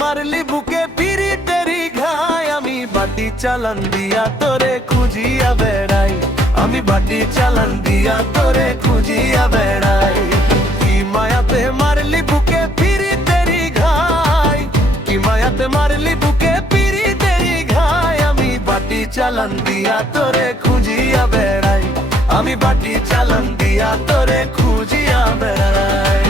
মারলি বুকে পিরি তেরি ঘাই, আমি বাটি চালান দিয়া তোরে খুঁজিয়া বেড়াই, আমি বাটি চালান দিয়া তোরে খুঁজিয়া বেড়াই। কি মায়াতে মারলি বুকে পিরি তেরি ঘাই, কি মায়াতে মারলি বুকে পিরি তেরি ঘাই, আমি বাটি চালান দিয়া তোরে খুঁজিয়া বেড়াই, আমি বাটি চালান দিয়া তোরে খুঁজিয়া বেড়াই।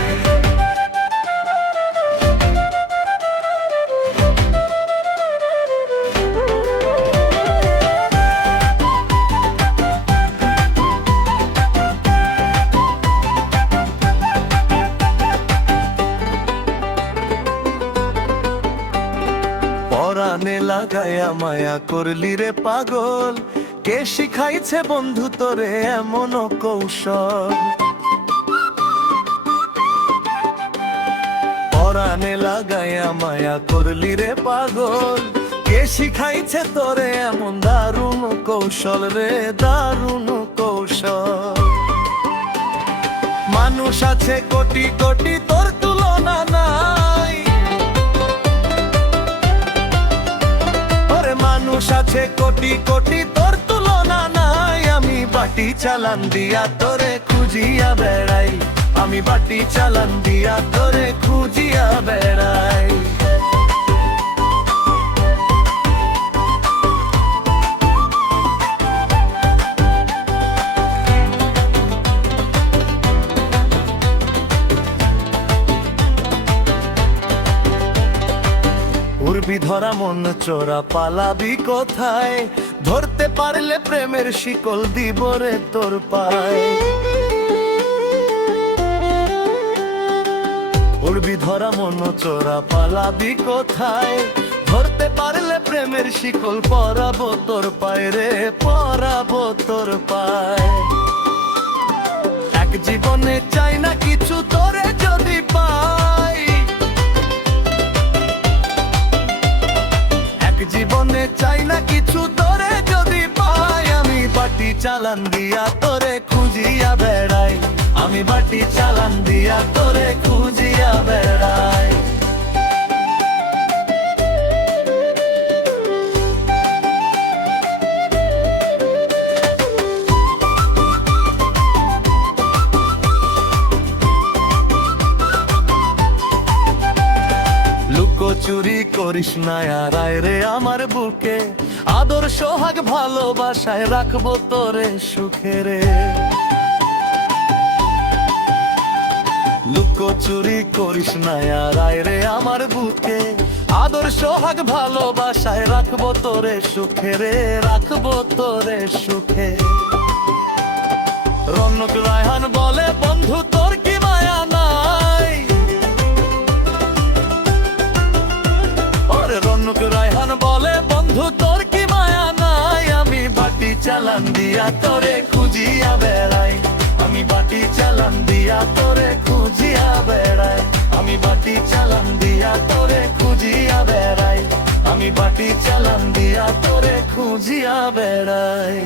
পরাণে লাগায়া মায়া করলি রে পাগল, কে শিখাইছে বন্ধু তোরে এমন কৌশল? পরাণে লাগায়া মায়া করলি রে পাগল, কে শিখাইছে তোরে এমন দারুণ কৌশল রে দারুণ কৌশল? মানুষ আছে কোটি কোটি তোর তুলনা নাই, মানুষ আছে কোটি কোটি তোর তুলনা নাই, আমি বাটি চালান দিয়া তোরে খুঁজিয়া বেড়াই, আমি বাটি চালান দিয়া তোরে খুঁজিয়া বেড়াই। উর্বি ধরা মন চোরা পালাবি কোথায়, ধরতে পারলে প্রেমের শিকল দিব রে তোর পায়। উর্বি ধরা মন চোরা পালাবি কোথায়, ধরতে পারলে প্রেমের শিকল পরাবো তোর পায় রে পরাবো তোর পায়। এক জীবনে চাই না কিছু তোরে যদি পাই, জীবনে চাই না কিছু তোরে যদি পাই, আমি বাটি চালান দিয়া তোরে খুঁজিয়া বেড়াই, আমি বাটি চালান দিয়া তোরে খুঁজিয়া বেড়াই। চুরি করিস না আর আয় রে আমার বুকে, আদর সোহাগ ভালোবাসায় রাখবো তোরে সুখে রে। লুকো চুরি করিস না আর আয় রে আমার বুকে, আদর সোহাগ ভালোবাসায় রাখবো তোরে সুখে রে রাখবো তোরে সুখে। রৌনক রায়হান বলে বন্ধু তোর কি মায়া নাই, রৌনক রায়হান বলে বন্ধু তোর কি মায়া নাই, আমি বাটি চালান দিয়া তোরে খুঁজিয়া বেড়াই, আমি বাটি চালান দিয়া তোরে খুঁজিয়া বেড়াই, আমি বাটি চালান দিয়া তোরে খুঁজিয়া বেড়াই, আমি বাটি চালান দিয়া তোরে খুঁজিয়া বেড়াই।